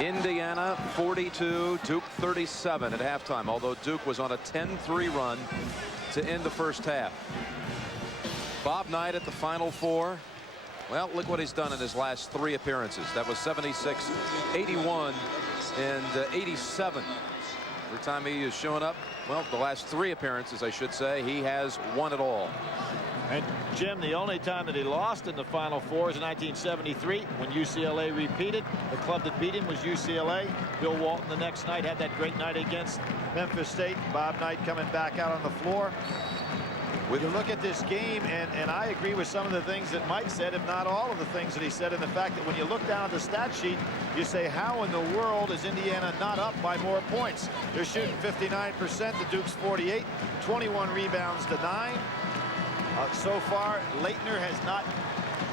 Indiana 42, Duke 37 at halftime, although Duke was on a 10-3 run to end the first half. Bob Knight at the Final Four. Well, look what he's done in his last 3 appearances. That was 76, 81, and 87. Every time he is showing up, well, the last 3 appearances, I should say, he has won it all. And Jim, the only time that he lost in the Final Four is in 1973 when UCLA repeated. The club that beat him was UCLA. Bill Walton the next night had that great night against Memphis State. Bob Knight coming back out on the floor. You look at this game, and I agree with some of the things that Mike said, if not all of the things that he said, and the fact that when you look down at the stat sheet, you say, how in the world is Indiana not up by more points? They're shooting 59%, the Duke's 48, 21 rebounds to 9. So far, Leitner has not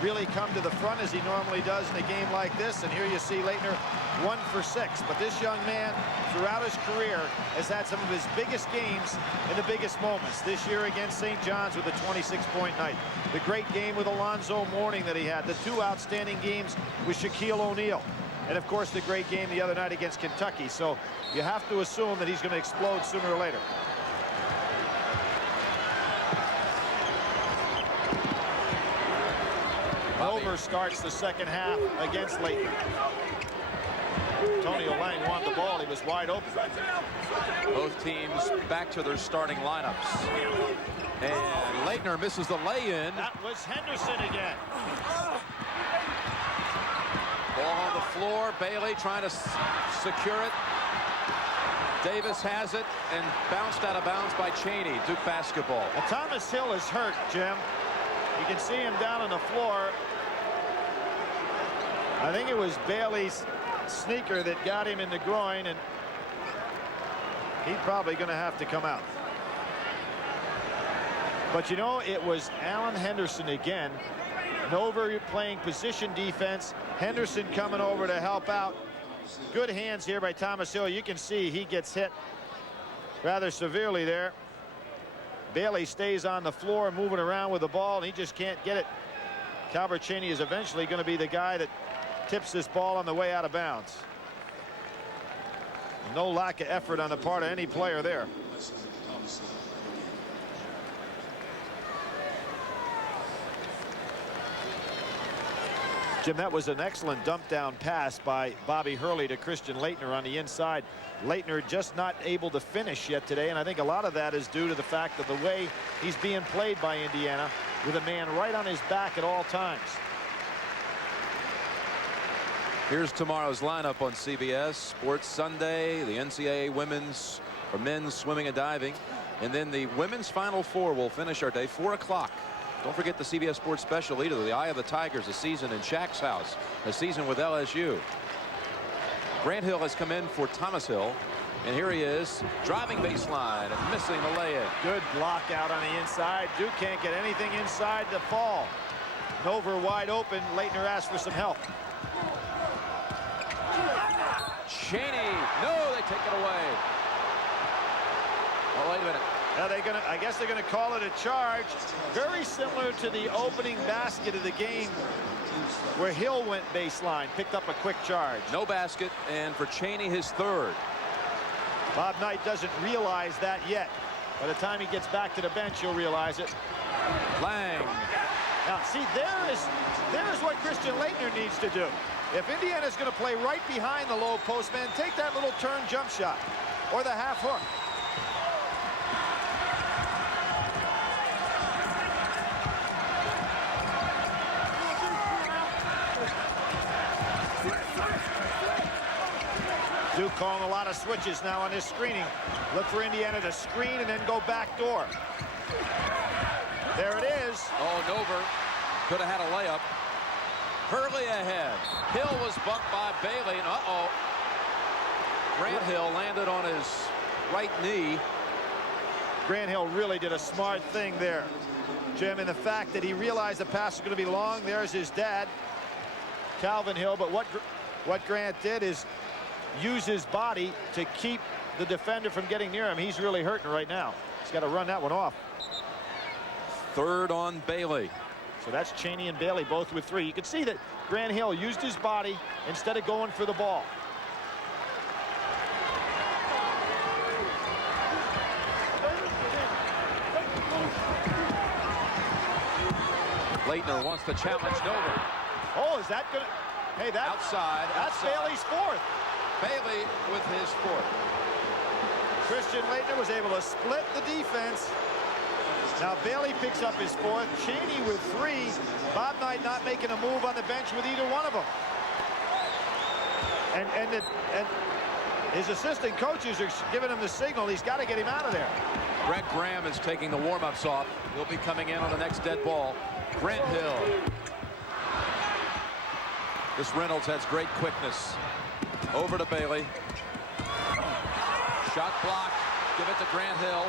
really come to the front as he normally does in a game like this, and here you see Leitner 1 for 6. But this young man, throughout his career, has had some of his biggest games in the biggest moments. This year against St. John's with a 26-point night. The great game with Alonzo Mourning that he had. The 2 outstanding games with Shaquille O'Neal. And, of course, the great game the other night against Kentucky. So you have to assume that he's going to explode sooner or later. Over starts the second half against Leitner. Antonio Lang wanted the ball. He was wide open. Both teams back to their starting lineups. And Leitner misses the lay-in. That was Henderson again. Ball on the floor. Bailey trying to secure it. Davis has it and bounced out of bounds by Chaney. Duke basketball. Now, Thomas Hill is hurt, Jim. You can see him down on the floor. I think it was Bailey's sneaker that got him in the groin, and he's probably going to have to come out. But you know, it was Alan Henderson again. Nover playing position defense. Henderson coming over to help out. Good hands here by Thomas Hill. You can see he gets hit rather severely there. Bailey stays on the floor moving around with the ball, and he just can't get it. Calbert Chaney is eventually going to be the guy that tips this ball on the way out of bounds. No lack of effort on the part of any player there. Jim, that was an excellent dump down pass by Bobby Hurley to Christian Leitner on the inside. Leitner just not able to finish yet today, and I think a lot of that is due to the fact of the way he's being played by Indiana with a man right on his back at all times. Here's tomorrow's lineup on CBS Sports Sunday. The NCAA women's or men's swimming and diving, and then the women's Final Four will finish our day 4 o'clock. Don't forget the CBS Sports special either. The Eye of the Tigers, a season in Shaq's house, a season with LSU. Grant Hill has come in for Thomas Hill, and here he is driving baseline and missing the lay-in. Good block out on the inside. Duke can't get anything inside the fall. Nover wide open. Leitner asked for some help. Chaney, no, they take it away. Oh, wait a minute. Now I guess they're gonna call it a charge. Very similar to the opening basket of the game where Hill went baseline, picked up a quick charge. No basket, and for Chaney, his third. Bob Knight doesn't realize that yet. By the time he gets back to the bench, he'll realize it. Lang. Now, see, there is what Christian Leitner needs to do. If Indiana's going to play right behind the low post man, take that little turn jump shot or the half hook. Duke calling a lot of switches now on this screening. Look for Indiana to screen and then go back door. There it is. Oh, Nover could have had a layup. Hurley ahead. Hill was bumped by Bailey, and uh-oh. Grant Hill landed on his right knee. Grant Hill really did a smart thing there, Jim, in the fact that he realized the pass was going to be long. There's his dad, Calvin Hill. But what Grant did is use his body to keep the defender from getting near him. He's really hurting right now. He's got to run that one off. Third on Bailey. So that's Chaney and Bailey both with 3. You can see that Grant Hill used his body instead of going for the ball. Leitner wants to challenge Dover. Oh, is that good? Hey, that's Outside. Bailey's fourth. Bailey with his fourth. Christian Leitner was able to split the defense. Now Bailey picks up his fourth. Cheney with three. Bob Knight not making a move on the bench with either one of them. And his assistant coaches are giving him the signal. He's got to get him out of there. Greg Graham is taking the warm-ups off. He'll be coming in on the next dead ball. Grant Hill. This Reynolds has great quickness. Over to Bailey. Shot blocked. Give it to Grant Hill.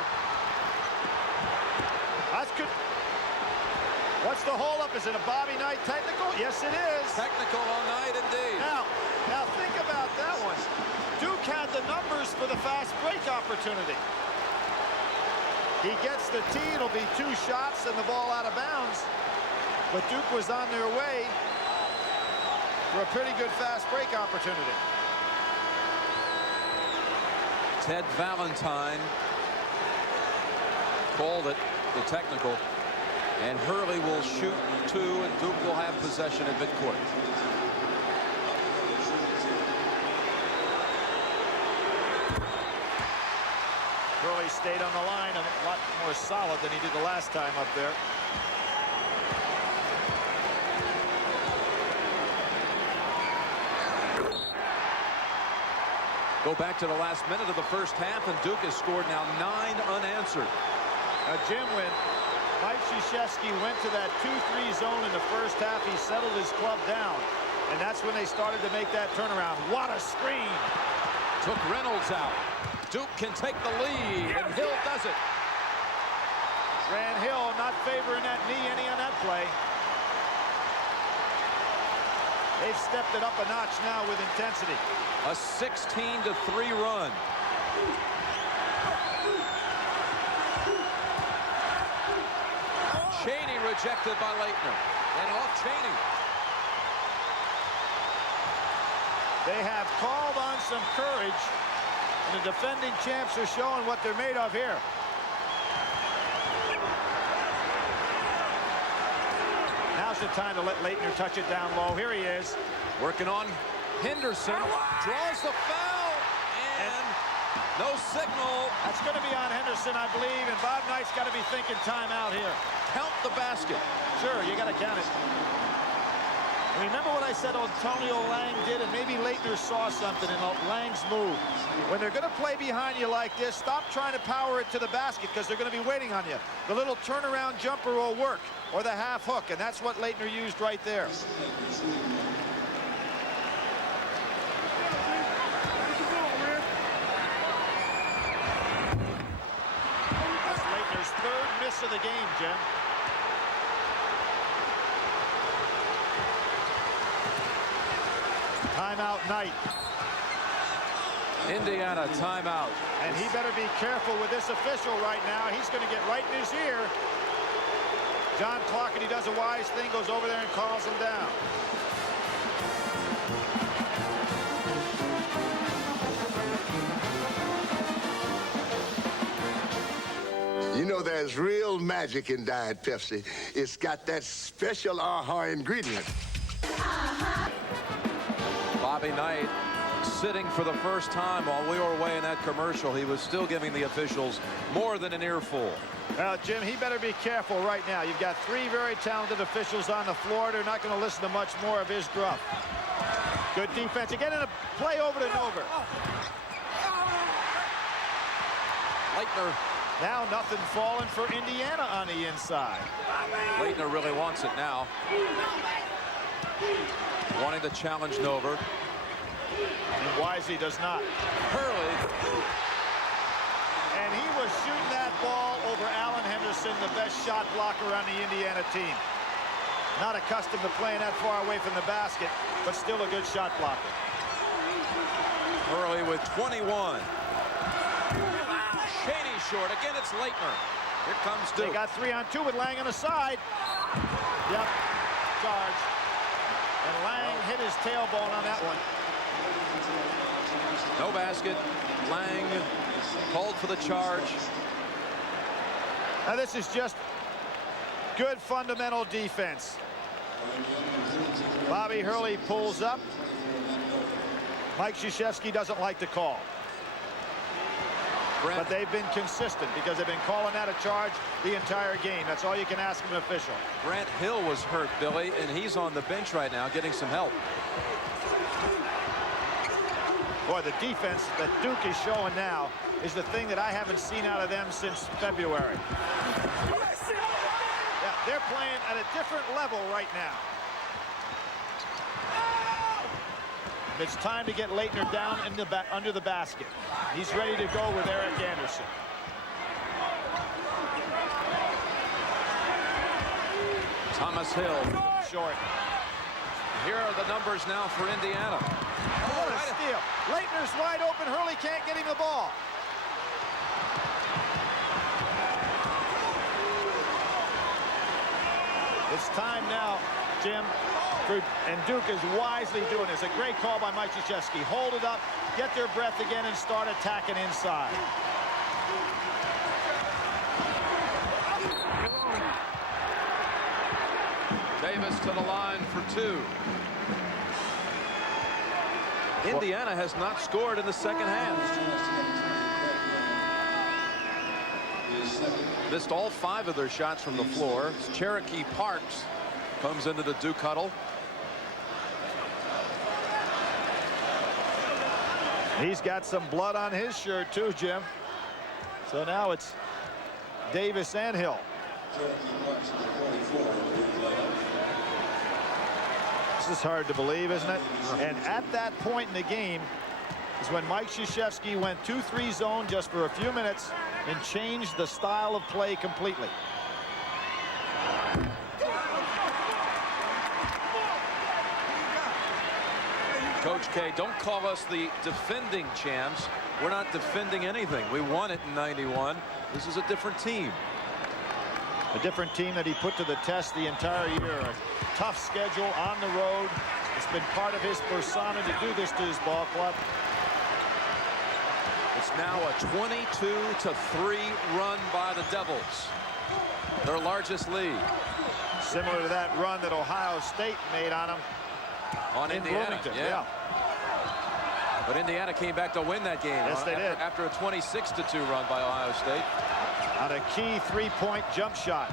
That's good. What's the holdup? Is it a Bobby Knight technical? Yes, it is. Technical on Knight, indeed. Now think about that one. Duke had the numbers for the fast break opportunity. He gets the tee. It'll be 2 shots and the ball out of bounds. But Duke was on their way for a pretty good fast break opportunity. Ted Valentine called it the technical. And Hurley will shoot 2, and Duke will have possession at midcourt. Hurley stayed on the line a lot more solid than he did the last time up there. Go back to the last minute of the first half, and Duke has scored now 9 unanswered. Jim, when Mike Krzyzewski went to that 2-3 zone in the first half, he settled his club down. And that's when they started to make that turnaround. What a screen. Took Reynolds out. Duke can take the lead, and Hill does it. Grant Hill not favoring that knee any on that play. They've stepped it up a notch now with intensity. A 16-3 run. Cheney rejected by Leitner. And off Cheney. They have called on some courage. And the defending champs are showing what they're made of here. Now's the time to let Leitner touch it down low. Here he is. Working on Henderson. Draws the foul. And no signal. That's going to be on Henderson, I believe. And Bob Knight's got to be thinking timeout here. Count the basket. Sure, you got to count it. Remember what I said Antonio Lang did, and maybe Leitner saw something in Lang's move. When they're going to play behind you like this, stop trying to power it to the basket because they're going to be waiting on you. The little turnaround jumper will work, or the half hook, and that's what Leitner used right there. That's Leitner's 3rd miss of the game, Jim. Timeout Knight. Indiana timeout. And he better be careful with this official right now. He's going to get right in his ear. John Clougherty does a wise thing, goes over there and calls him down. You know, there's real magic in Diet Pepsi. It's got that special aha ingredient. Bobby Knight sitting for the first time while we were away in that commercial. He was still giving the officials more than an earful. Well, Jim, he better be careful right now. You've got 3 very talented officials on the floor. They're not going to listen to much more of his gruff. Good defense. Again, in a play over to Nover. Leitner. Now nothing falling for Indiana on the inside. Leitner really wants it now. Wanting to challenge Nover. And Wisely does not. Hurley. And he was shooting that ball over Alan Henderson, the best shot blocker on the Indiana team. Not accustomed to playing that far away from the basket, but still a good shot blocker. Hurley with 21. Cheney short. Again, it's Leitner. Here comes Duke. They got 3-on-2 with Lang on the side. Yep. Charge. And Lang hit his tailbone on that one. No basket. Lang called for the charge. Now this is just Good fundamental defense. Bobby Hurley pulls up. Mike Krzyzewski doesn't like the call. But they've been consistent because they've been calling that a charge the entire game. That's all you can ask of an official. Grant Hill was hurt, Billy, and he's on the bench right now getting some help. Boy, the defense that Duke is showing now is the thing that I haven't seen out of them since February. Yeah, they're playing at a different level right now. It's time to get Leitner down in the under the basket. He's ready to go with Eric Anderson. Thomas Hill. Short. Here are the numbers now for Indiana. What a steal. Leitner's wide open. Hurley can't get him the ball. It's time now, Jim. And Duke is wisely doing this. A great call by Mike Krzyzewski. Hold it up, get their breath again, and start attacking inside. Davis to the line for 2. Indiana has not scored in the second half. Missed all 5 of their shots from the floor. Cherokee Parks comes into the Duke huddle. He's got some blood on his shirt too, Jim. So now it's Davis and Hill. This is hard to believe, isn't it? And at that point in the game is when Mike Krzyzewski went 2-3 zone just for a few minutes and changed the style of play completely. Coach K, don't call us the defending champs. We're not defending anything. We won it in '91. This is a different team. A different team that he put to the test the entire year. A tough schedule on the road. It's been part of his persona to do this to his ball club. It's now a 22-3 run by the Devils. Their largest lead. Similar to that run that Ohio State made on them. On in Indiana, Bloomington, yeah. But Indiana came back to win that game. Yes, they did. After a 26-2 run by Ohio State. On a key 3-point jump shot.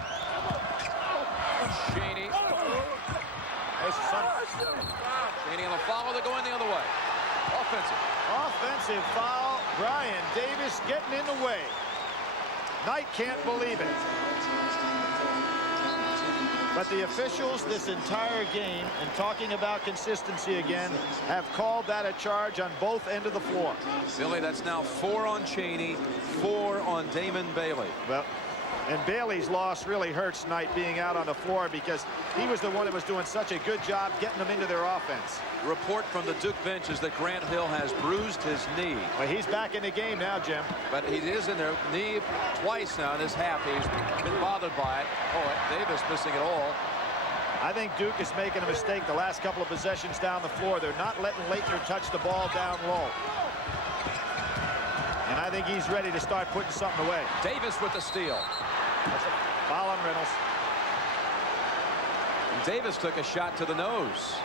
Cheney. Cheney on the follow. They're going the other way. Offensive. Offensive foul. Brian Davis getting in the way. Knight can't believe it. But the officials this entire game, and talking about consistency again, have called that a charge on both ends of the floor. Billy, that's now 4 on Cheney, 4 on Damon Bailey. Well, and Bailey's loss really hurts Knight being out on the floor because he was the one that was doing such a good job getting them into their offense. Report from the Duke bench is that Grant Hill has bruised his knee. Well, he's back in the game now, Jim. But he is in there, knee twice now in his half. He's been bothered by it. Oh, Davis missing it all. I think Duke is making a mistake the last couple of possessions down the floor. They're not letting Leitner touch the ball down low. And I think he's ready to start putting something away. Davis with the steal. That's a foul on Reynolds. And Davis took a shot to the nose.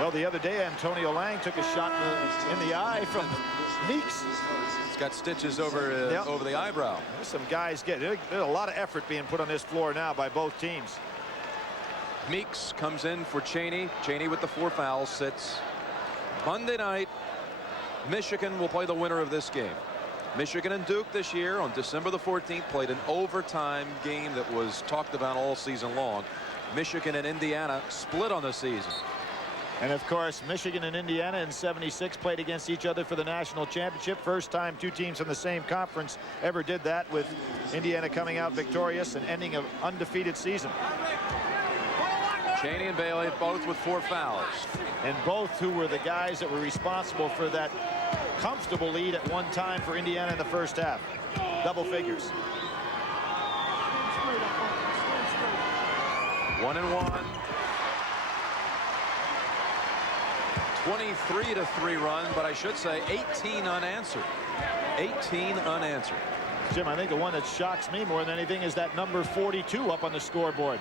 Well, the other day, Antonio Lang took a shot in the eye from Meeks. He's got stitches over over the eyebrow. There's some guys there's a lot of effort being put on this floor now by both teams. Meeks comes in for Cheney. Cheney with the 4 fouls sits. Monday night, Michigan will play the winner of this game. Michigan and Duke this year on December the 14th played an overtime game that was talked about all season long. Michigan and Indiana split on the season. And of course, Michigan and Indiana in '76 played against each other for the national championship. First time 2 teams in the same conference ever did that, with Indiana coming out victorious and ending an undefeated season. Cheney and Bailey both with 4 fouls. And both who were the guys that were responsible for that comfortable lead at one time for Indiana in the first half. Double figures. 1-1. 23-3 run, but I should say 18 unanswered. 18 unanswered. Jim, I think the one that shocks me more than anything is that number 42 up on the scoreboard.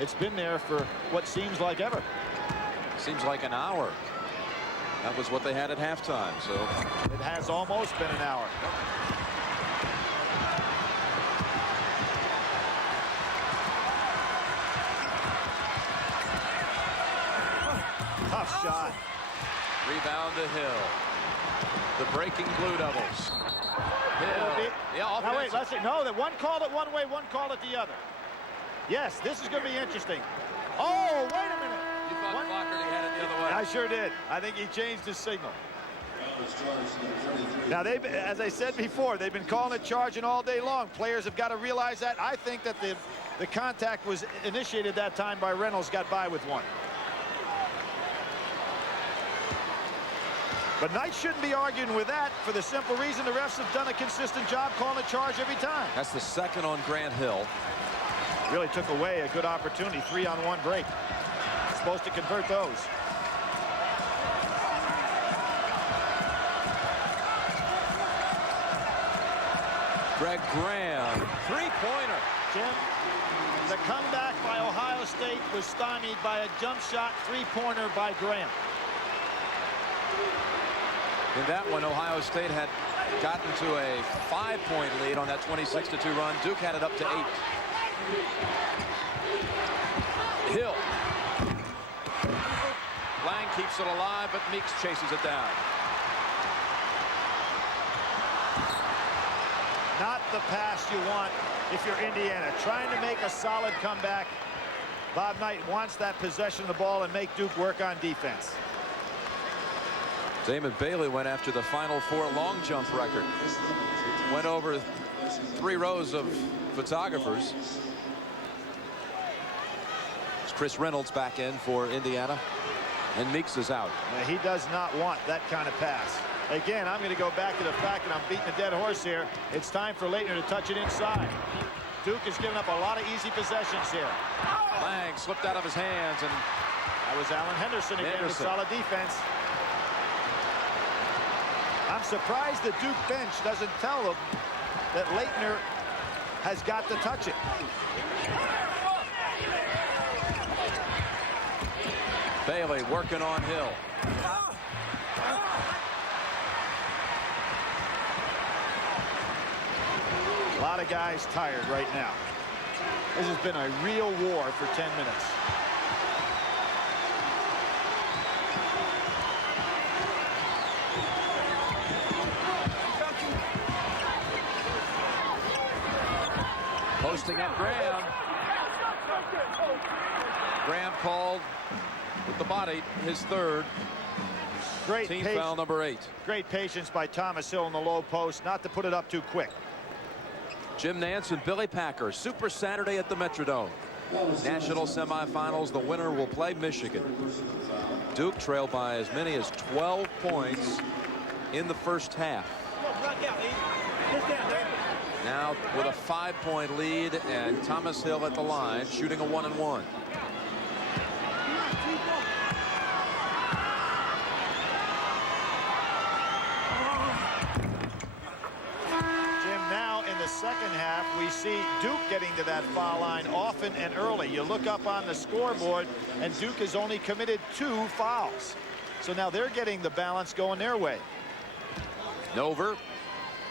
It's been there for what seems like ever. Seems like an hour. That was what they had at halftime. So it has almost been an hour. Tough shot. Rebound to Hill. The breaking Blue Devils. Hill. Now wait, let's see. No, that one called it one way, one called it the other. Yes, this is going to be interesting. Oh, wait a minute. You thought Clougherty had it the other way. I sure did. I think he changed his signal. Now, as I said before, they've been calling it charging all day long. Players have got to realize that. I think that the contact was initiated that time by Reynolds, got by with one. But Knight shouldn't be arguing with that for the simple reason the refs have done a consistent job calling a charge every time. That's the second on Grant Hill. Really took away a good opportunity. 3-on-1 break. Supposed to convert those. Greg Graham, three-pointer. Jim, the comeback by Ohio State was stymied by a jump shot three-pointer by Graham. In that one, Ohio State had gotten to a 5-point lead on that 26-2 run. Duke had it up to 8. Hill. Lang keeps it alive, but Meeks chases it down. Not the pass you want if you're Indiana. Trying to make a solid comeback. Bob Knight wants that possession of the ball and make Duke work on defense. Damon Bailey went after the Final Four long jump record. Went over 3 rows of photographers. It's Chris Reynolds back in for Indiana. And Meeks is out. Now, he does not want that kind of pass. Again, I'm going to go back to the fact that I'm beating a dead horse here. It's time for Leitner to touch it inside. Duke has given up a lot of easy possessions here. Lang slipped out of his hands, and that was Alan Henderson again with solid defense. I'm surprised the Duke bench doesn't tell them that Leitner has got to touch it. Bailey working on Hill. A lot of guys tired right now. This has been a real war for 10 minutes. Posting up Graham. Graham called with the body, his third. Great team foul number 8. Great patience by Thomas Hill in the low post, not to put it up too quick. Jim Nance and Billy Packer, Super Saturday at the Metrodome. National semifinals, the winner will play Michigan. Duke trailed by as many as 12 points in the first half. Now with a 5-point lead, and Thomas Hill at the line shooting a 1-and-1. The second half, we see Duke getting to that foul line often and early. You look up on the scoreboard, and Duke has only committed 2 fouls. So now they're getting the balance going their way. Nover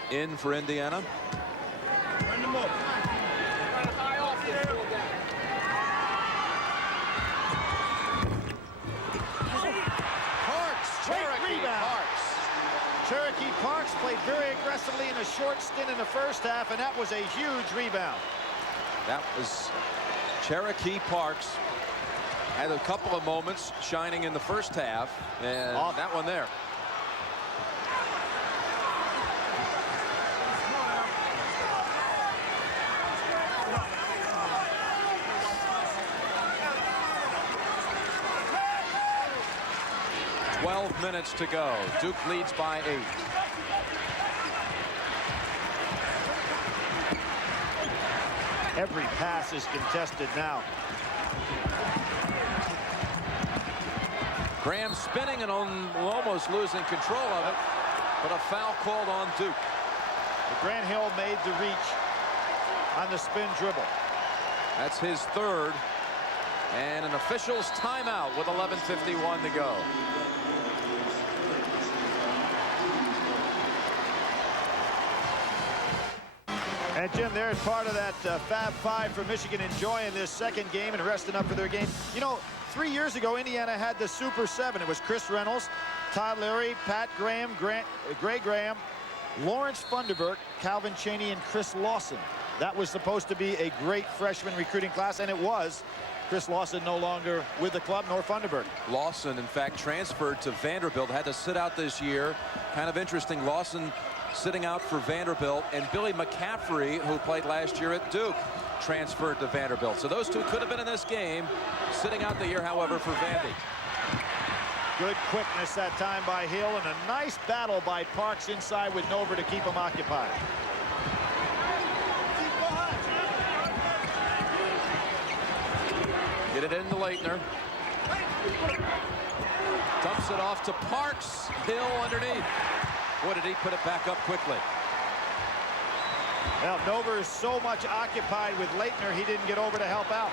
in for Indiana. Cherokee Parks played very aggressively in a short stint in the first half, and that was a huge rebound. That was Cherokee Parks. Had a couple of moments shining in the first half, and that one there. Minutes to go. Duke leads by 8. Every pass is contested now. Graham spinning and almost losing control of it, but a foul called on Duke. Grant Hill made the reach on the spin dribble. That's his third. And an official's timeout with 11:51 to go. And Jim, they're part of that Fab Five for Michigan, enjoying this second game and resting up for their game. You know, 3 years ago, Indiana had the Super Seven. It was Chris Reynolds, Todd Leary, Pat Graham, Gray Graham, Lawrence Funderburk, Calvin Chaney, and Chris Lawson. That was supposed to be a great freshman recruiting class, and it was. Chris Lawson no longer with the club, nor Funderburk. Lawson, in fact, transferred to Vanderbilt, had to sit out this year. Kind of interesting. Lawson sitting out for Vanderbilt, and Billy McCaffrey, who played last year at Duke, transferred to Vanderbilt. So those two could have been in this game, sitting out the year, however, for Vandy. Good quickness that time by Hill, and a nice battle by Parks inside with Nover to keep him occupied. Get it into Leitner. Dumps it off to Parks. Hill underneath. Boy, did he put it back up quickly. Well, Nover is so much occupied with Leitner, he didn't get over to help out.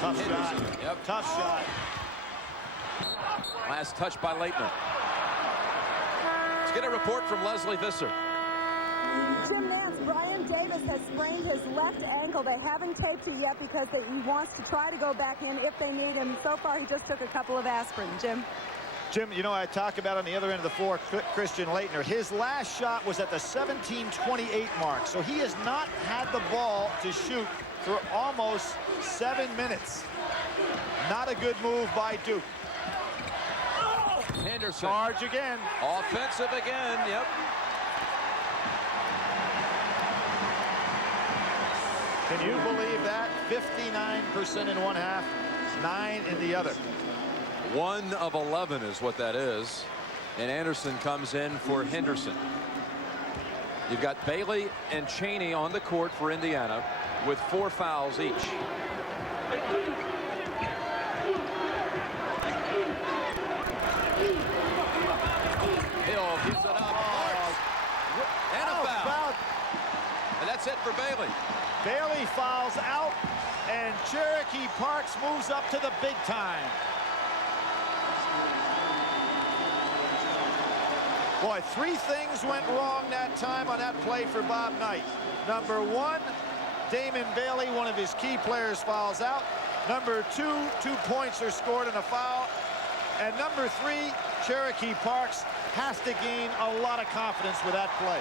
Tough shot. Yep. Tough shot. Last touch by Leitner. Let's get a report from Leslie Visser. Jim Nance, Brian Davis has sprained his left ankle. They haven't taped it yet because he wants to try to go back in if they need him. So far, he just took a couple of aspirin. Jim, you know, I talk about on the other end of the floor, Christian Leitner. His last shot was at the 17:28 mark. So he has not had the ball to shoot for almost 7 minutes. Not a good move by Duke. Henderson. Charge again. Offensive again. Yep. Can you believe that? 59% in one half, 9 in the other. 1 of 11 is what that is. And Anderson comes in for Henderson. You've got Bailey and Chaney on the court for Indiana with 4 fouls each. Hill gives it up. And a foul. And that's it for Bailey. Bailey fouls out, and Cherokee Parks moves up to the big time. Boy, 3 things went wrong that time on that play for Bob Knight. Number 1, Damon Bailey, one of his key players, fouls out. Number 2, 2 points are scored and a foul. And number 3, Cherokee Parks has to gain a lot of confidence with that play.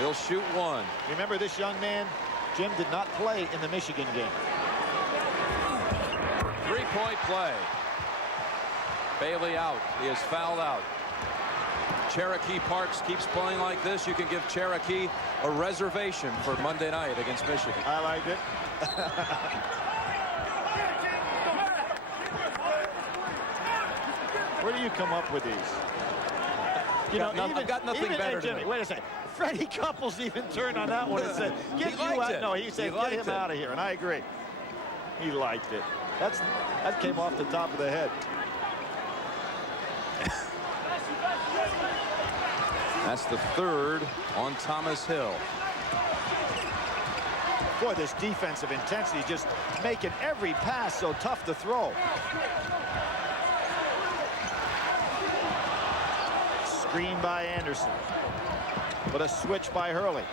He'll shoot 1. Remember, this young man, Jim, did not play in the Michigan game. 3-point play. Bailey out. He is fouled out. Cherokee Parks keeps playing like this. You can give Cherokee a reservation for Monday night against Michigan. I like it. Where do you come up with these? You know, I've got nothing better to do. Wait a second. Freddie Couples even turned on that one and said, "Get you out." No, he said, "Get him out of here," and I agree. He liked it. That came off the top of the head. That's the 3rd on Thomas Hill. Boy, this defensive intensity just making every pass so tough to throw. Screen by Anderson. But a switch by Hurley.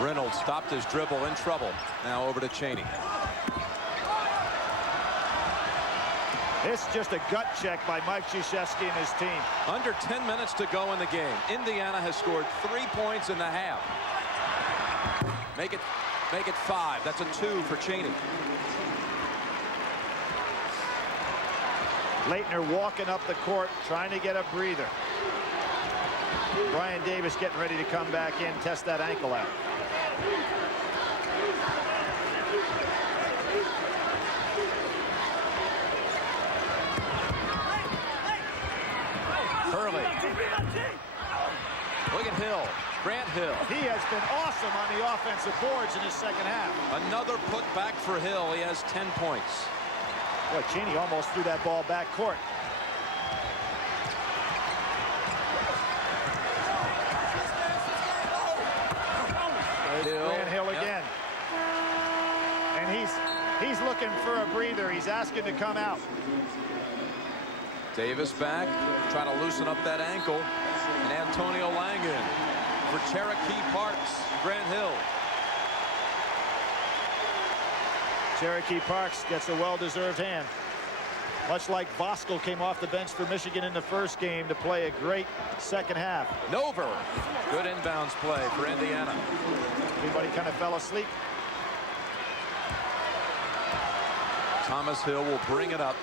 Reynolds stopped his dribble, in trouble. Now over to Chaney. It's just a gut check by Mike Krzyzewski and his team. Under 10 minutes to go in the game. Indiana has scored 3 points in the half. Make it 5. That's a 2 for Chaney. Leitner walking up the court, trying to get a breather. Brian Davis getting ready to come back in, test that ankle out. Hurley. Look at Hill. Grant Hill. He has been awesome on the offensive boards in his second half. Another put back for Hill. He has 10 points. Boy, Cheney almost threw that ball back court. There's Grant Hill again. And he's looking for a breather. He's asking to come out. Davis back, trying to loosen up that ankle. And Antonio Langen for Cherokee Parks. Grant Hill. Cherokee Parks gets a well-deserved hand. Much like Voskuhl came off the bench for Michigan in the first game to play a great second half. Nover. Good inbounds play for Indiana. Everybody kind of fell asleep. Thomas Hill will bring it up.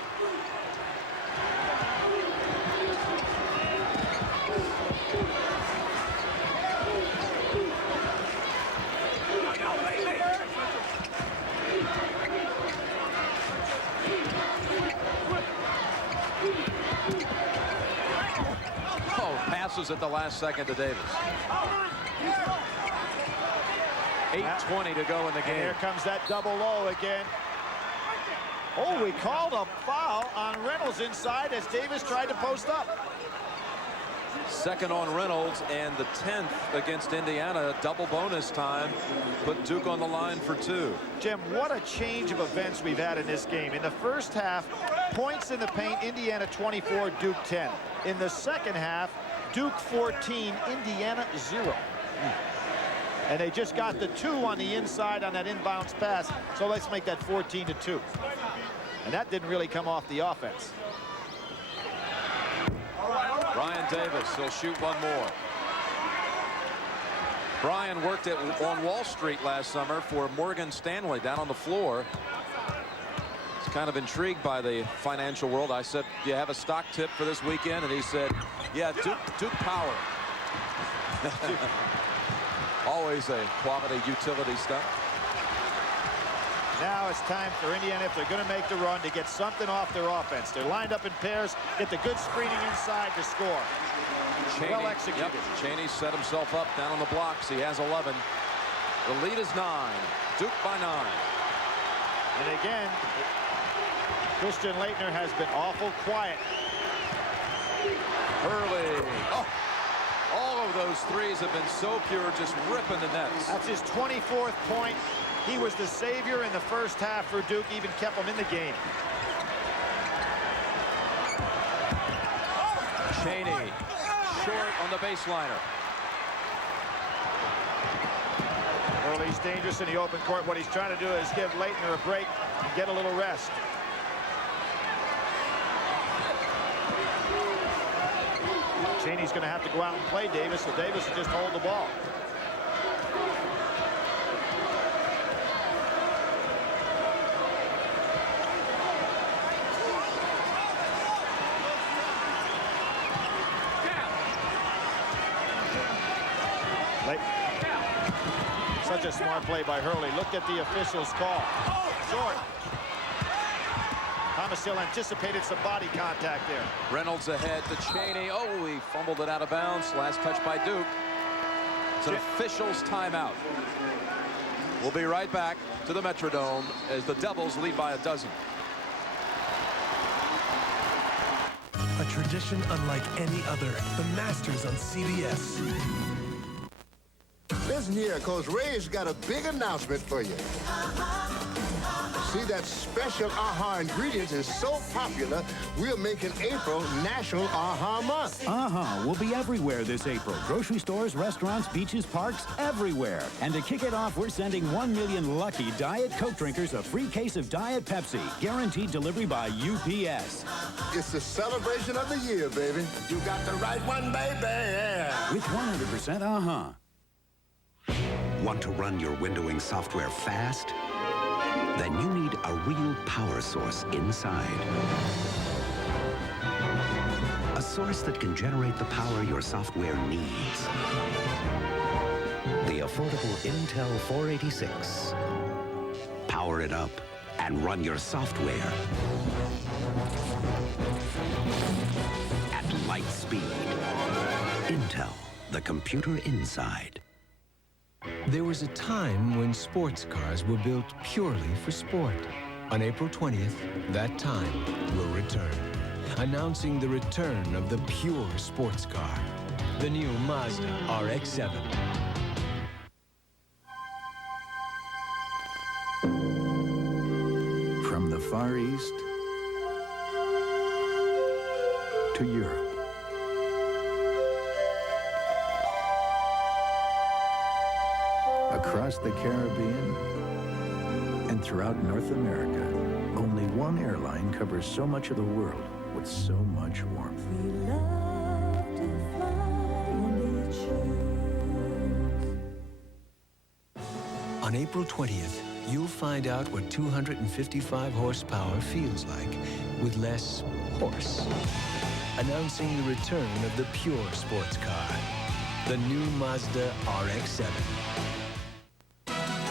Passes at the last second to Davis. 8:20 to go in the game. And here comes that double low again. Oh, we called a foul on Reynolds inside as Davis tried to post up. Second on Reynolds, and the 10th against Indiana. Double bonus time. Put Duke on the line for 2. Jim, what a change of events we've had in this game. In the first half, points in the paint, Indiana 24, Duke 10. In the second half, Duke 14, Indiana 0. And they just got the 2 on the inside on that inbounds pass. So let's make that 14-2. And that didn't really come off the offense. Brian Davis, he'll shoot one more. Brian worked on Wall Street last summer for Morgan Stanley down on the floor. He's kind of intrigued by the financial world. I said, do you have a stock tip for this weekend? And he said, yeah, Duke Power. Always a quality utility stuff. Now it's time for Indiana, if they're going to make the run, to get something off their offense. They're lined up in pairs, get the good screening inside to score. Cheney, well executed. Yep, Cheney set himself up down on the blocks. He has 11. The lead is 9. Duke by 9. And again, Christian Laettner has been awful quiet. Hurley. Oh, all of those threes have been so pure, just ripping the nets. That's his 24th point. He was the savior in the first half for Duke, even kept him in the game. Cheney, short on the baseliner. Hurley's dangerous in the open court. What he's trying to do is give Laettner a break and get a little rest. Cheney's going to have to go out and play Davis, so Davis will just hold the ball. Such a smart play by Hurley. Looked at the official's call. Short. Thomas Hill anticipated some body contact there. Reynolds ahead to Cheney. Oh, he fumbled it out of bounds. Last touch by Duke. It's an official's timeout. We'll be right back to the Metrodome as the Devils lead by 12. A tradition unlike any other. The Masters on CBS. Listen here, Coach Ray's got a big announcement for you. See, that special AHA ingredients is so popular, we're making April National AHA Month. AHA will be everywhere this April. Grocery stores, restaurants, beaches, parks, everywhere. And to kick it off, we're sending 1 million lucky Diet Coke drinkers a free case of Diet Pepsi. Guaranteed delivery by UPS. It's the celebration of the year, baby. You got the right one, baby. Yeah. With 100% AHA. Want to run your windowing software fast? Then you need a real power source inside. A source that can generate the power your software needs. The affordable Intel 486. Power it up and run your software at light speed. Intel. the computer inside. There was a time when sports cars were built purely for sport. On April 20th, that time will return. Announcing the return of the pure sports car, the new Mazda RX-7. From the Far East to Europe. Across the Caribbean and throughout North America, only one airline covers so much of the world with so much warmth. We love to fly and it shows. On April 20th, you'll find out what 255 horsepower feels like with less horse. Announcing the return of the pure sports car, the new Mazda RX-7.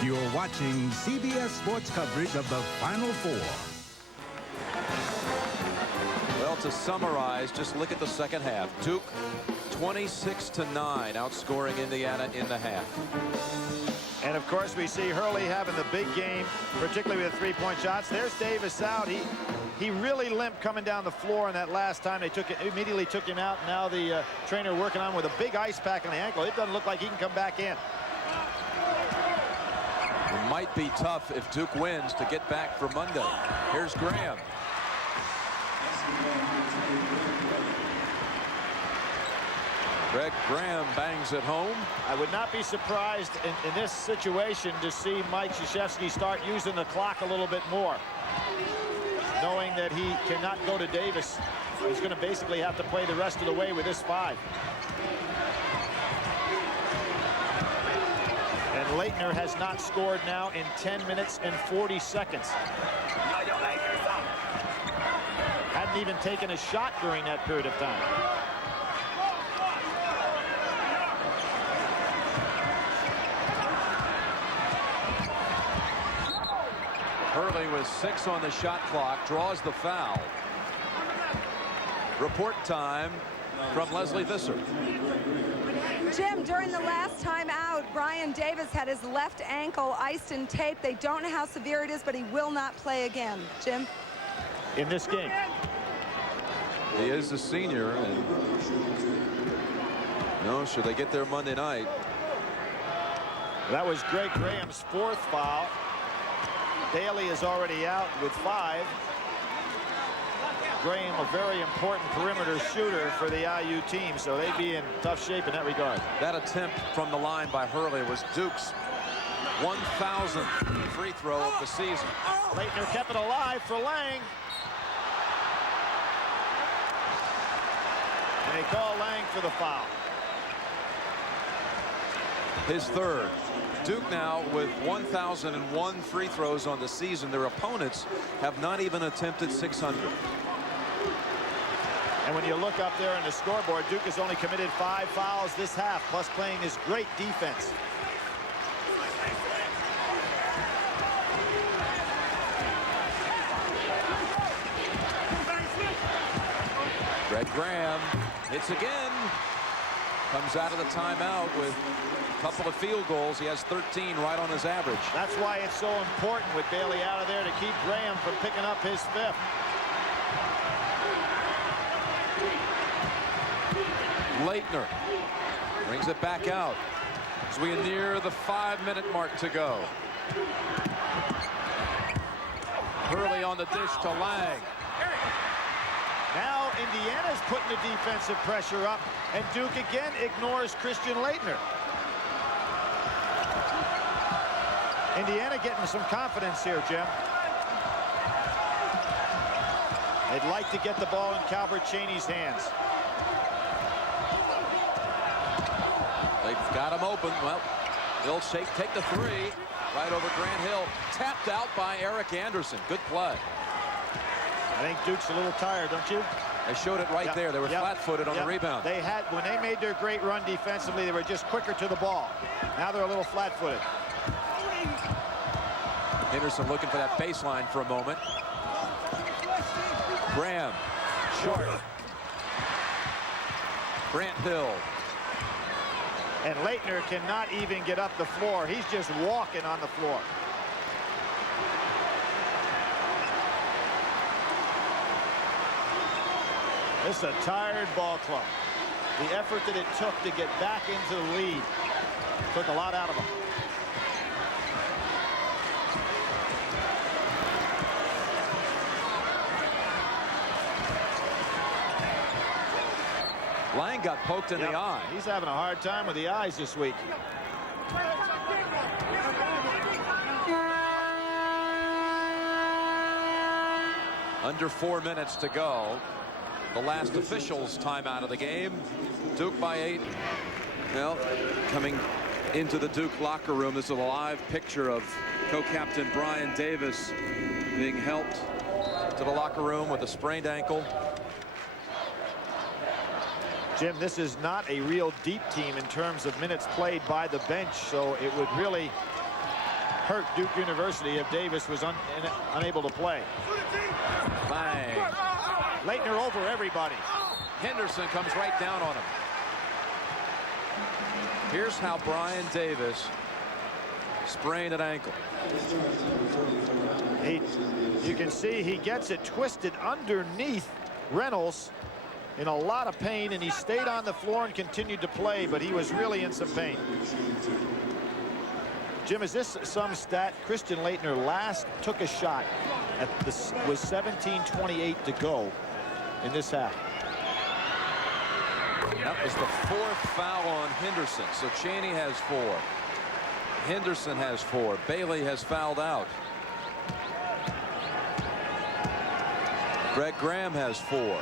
You're watching CBS Sports coverage of the Final Four. Well, to summarize, just look at the second half. Duke 26-9, outscoring Indiana in the half. And of course, we see Hurley having the big game, particularly with three-point shots. There's Davis out. He really limped coming down the floor in that last time. They immediately took him out. Now the trainer working on with a big ice pack on the ankle. It doesn't look like he can come back in. It might be tough if Duke wins to get back for Monday. Here's Graham. Greg Graham bangs it home. I would not be surprised in this situation to see Mike Krzyzewski start using the clock a little bit more, knowing that he cannot go to Davis. He's going to basically have to play the rest of the way with this 5. And Leitner has not scored now in 10 minutes and 40 seconds. Hadn't even taken a shot during that period of time. Hurley with 6 on the shot clock, draws the foul. Report time from Leslie Visser. Jim, during the last time out, Brian Davis had his left ankle iced and taped. They don't know how severe it is, but he will not play again. Jim? In this game. He is a senior. And no, should they get there Monday night? That was Greg Graham's 4th foul. Daly is already out with 5. Graham, a very important perimeter shooter for the IU team, so they'd be in tough shape in that regard. That attempt from the line by Hurley was Duke's 1,000th free throw of the season. Leitner kept it alive for Lang. And they call Lang for the foul. His 3rd. Duke now with 1,001 free throws on the season. Their opponents have not even attempted 600. And when you look up there on the scoreboard, Duke has only committed 5 fouls this half, plus playing this great defense. Greg Graham hits again. Comes out of the timeout with a couple of field goals. He has 13 right on his average. That's why it's so important with Bailey out of there to keep Graham from picking up his 5th. Leitner brings it back out as we near the 5-minute mark to go. Hurley on the dish to Lang. Now Indiana's putting the defensive pressure up, and Duke again ignores Christian Leitner. Indiana getting some confidence here, Jim. They'd like to get the ball in Calvert Cheney's hands. They've got him open. Well, he'll take the 3 right over Grant Hill. Tapped out by Eric Anderson. Good play. I think Duke's a little tired, don't you? They showed it right there. They were flat-footed on the rebound. They had, when they made their great run defensively, they were just quicker to the ball. Now they're a little flat-footed. Henderson looking for that baseline for a moment. Graham, short. Grant Hill. And Leitner cannot even get up the floor. He's just walking on the floor. This is a tired ball club. The effort that it took to get back into the lead took a lot out of them. Lang got poked in the eye. He's having a hard time with the eyes this week. Under 4 minutes to go. The last officials timeout of the game. Duke by 8. Well, coming into the Duke locker room, this is a live picture of co-captain Brian Davis being helped to the locker room with a sprained ankle. Jim, this is not a real deep team in terms of minutes played by the bench, so it would really hurt Duke University if Davis was unable to play. Bang. Leitner over everybody. Henderson comes right down on him. Here's how Brian Davis sprained an ankle. You can see he gets it twisted underneath Reynolds in a lot of pain, and he stayed on the floor and continued to play, but he was really in some pain. Jim, is this some stat? Christian Leitner last took a shot at this was 17:28 to go in this half. That was the 4th foul on Henderson. So Chaney has 4. Henderson has 4. Bailey has fouled out. Greg Graham has 4.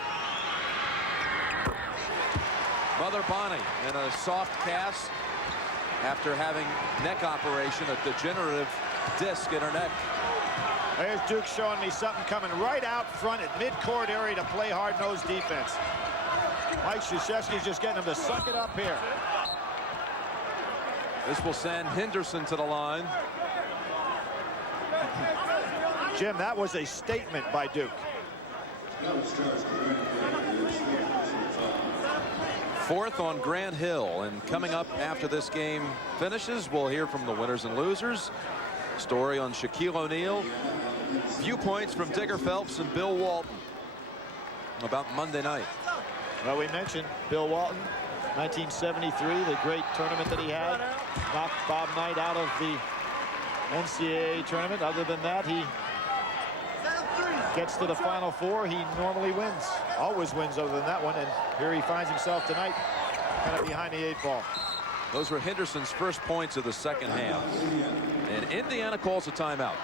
Mother Bonnie in a soft cast after having neck operation, a degenerative disc in her neck. There's Duke showing me something coming right out front at midcourt area to play hard-nosed defense. Mike Krzyzewski's just getting him to suck it up here. This will send Henderson to the line. Jim, that was a statement by Duke. 4th on Grant Hill, and coming up after this game finishes, we'll hear from the winners and losers. Story on Shaquille O'Neal. Viewpoints from Digger Phelps and Bill Walton about Monday night. Well, we mentioned Bill Walton, 1973, the great tournament that he had. Knocked Bob Knight out of the NCAA tournament. Other than that, he gets to the Final Four. He normally wins. Always wins other than that one. And here he finds himself tonight kind of behind the 8 ball. Those were Henderson's first points of the second half. And Indiana calls a timeout.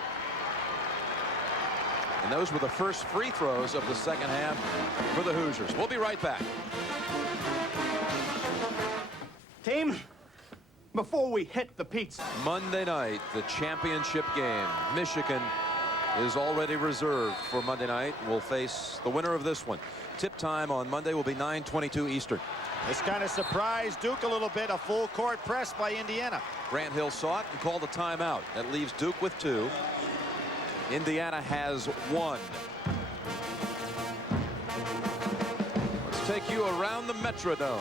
And those were the first free throws of the second half for the Hoosiers. We'll be right back. Team, before we hit the pizza. Monday night, the championship game. Michigan is already reserved for Monday night. We'll face the winner of this one. Tip time on Monday will be 9:22 Eastern. This kind of surprised Duke a little bit. A full court press by Indiana. Grant Hill saw it and called a timeout. That leaves Duke with 2. Indiana has 1. Let's take you around the Metrodome.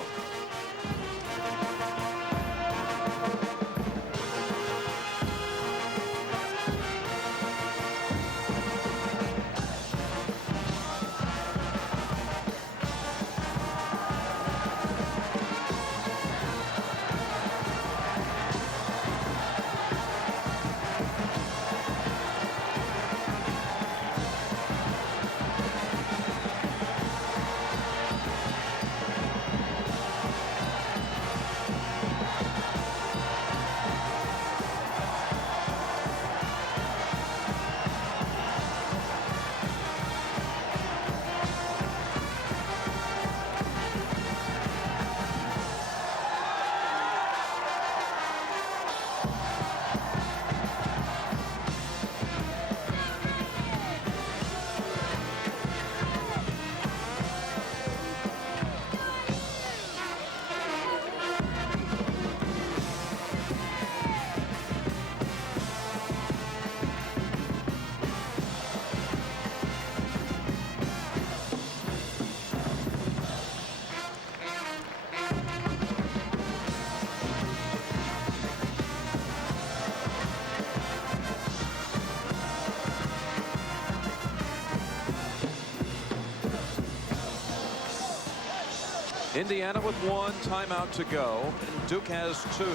Indiana with 1 timeout to go. Duke has 2.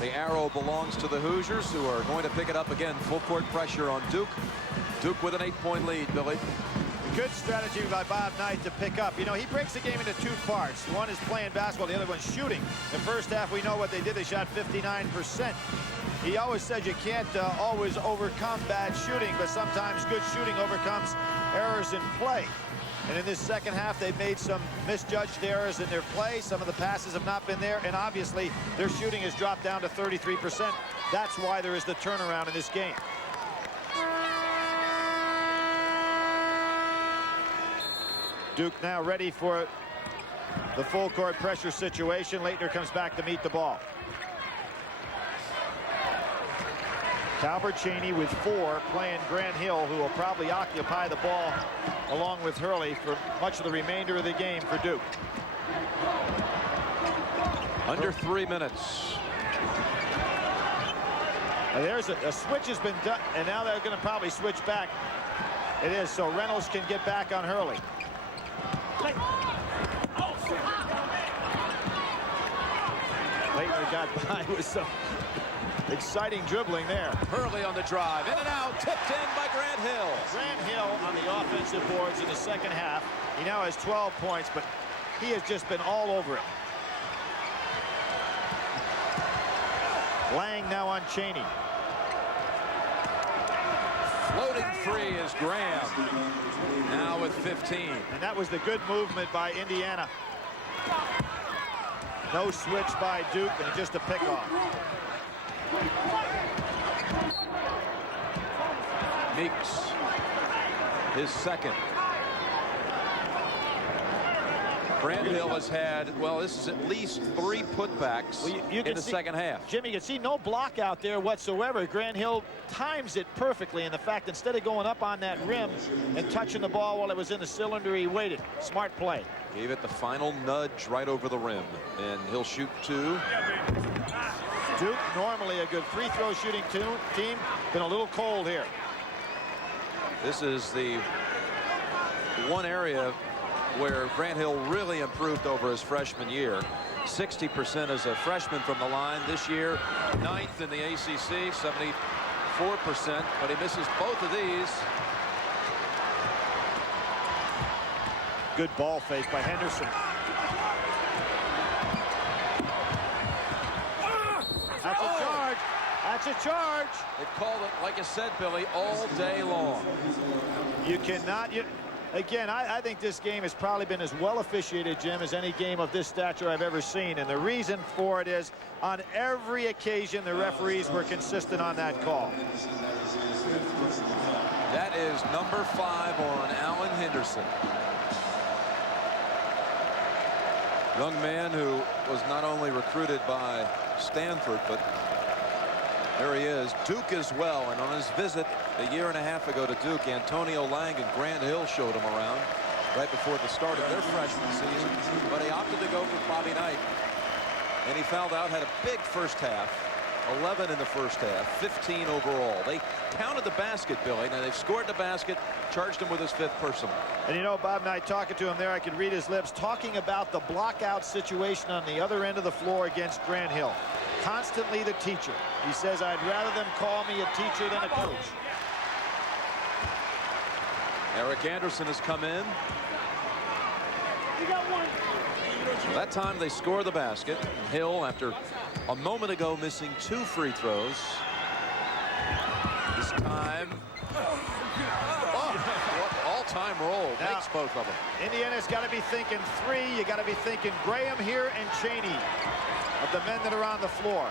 The arrow belongs to the Hoosiers, who are going to pick it up again. Full court pressure on Duke. Duke with an 8-point lead, Billy. Good strategy by Bob Knight to pick up. You know, he breaks the game into 2 parts. One is playing basketball, the other one's shooting. The first half, we know what they did. They shot 59%. He always said you can't always overcome bad shooting, but sometimes good shooting overcomes errors in play. And in this second half, they've made some misjudged errors in their play. Some of the passes have not been there, and obviously their shooting has dropped down to 33%. That's why there is the turnaround in this game. Duke now ready for the full court pressure situation. Leitner comes back to meet the ball. Talbot Cheney with 4 playing Grant Hill, who will probably occupy the ball along with Hurley for much of the remainder of the game for Duke. Under 3 minutes. There's a switch has been done, and now they're going to probably switch back. It is, so Reynolds can get back on Hurley. Leitner got by with some exciting dribbling there. Hurley on the drive, in and out, tipped in by Grant Hill. Grant Hill on the offensive boards in the second half. He now has 12 points, but he has just been all over it. Lang now on Cheney. Floating free is Graham. Now with 15. And that was the good movement by Indiana. No switch by Duke, and just a pickoff. Meeks, his second. Grant Hill has had, well, this is at least 3 putbacks in the second half. Jimmy, you can see no block out there whatsoever. Grant Hill times it perfectly. And the fact, instead of going up on that rim and touching the ball while it was in the cylinder, he waited. Smart play. Gave it the final nudge right over the rim. And he'll shoot 2. Duke, normally a good free throw shooting team, been a little cold here. This is the one area where Grant Hill really improved over his freshman year. 60% as a freshman from the line. This year, 9th in the ACC, 74%, but he misses both of these. Good ball fake by Henderson. That's a charge. That's a charge. They called it, like you said, Billy, all day long. You cannot. Again, I think this game has probably been as well officiated, Jim, as any game of this stature I've ever seen. And the reason for it is, on every occasion, the referees were consistent on that call. That is number 5 on Alan Henderson. Young man who was not only recruited by Stanford, but there he is, Duke as well. And on his visit a year and a half ago to Duke, Antonio Lang and Grant Hill showed him around right before the start of their freshman season. But he opted to go for Bobby Knight. And he fouled out, had a big first half. 11 in the first half, 15 overall. They counted the basket, Billy. Now they've scored the basket, charged him with his 5th personal. And you know, Bob Knight, talking to him there, I could read his lips, talking about the blockout situation on the other end of the floor against Grant Hill. Constantly the teacher. He says, I'd rather them call me a teacher than a coach. Eric Anderson has come in. So that time they score the basket. Hill, after a moment ago missing 2 free throws. This time, all-time roll. Now, makes both of them. Indiana's got to be thinking 3. You got to be thinking Graham here and Cheney of the men that are on the floor.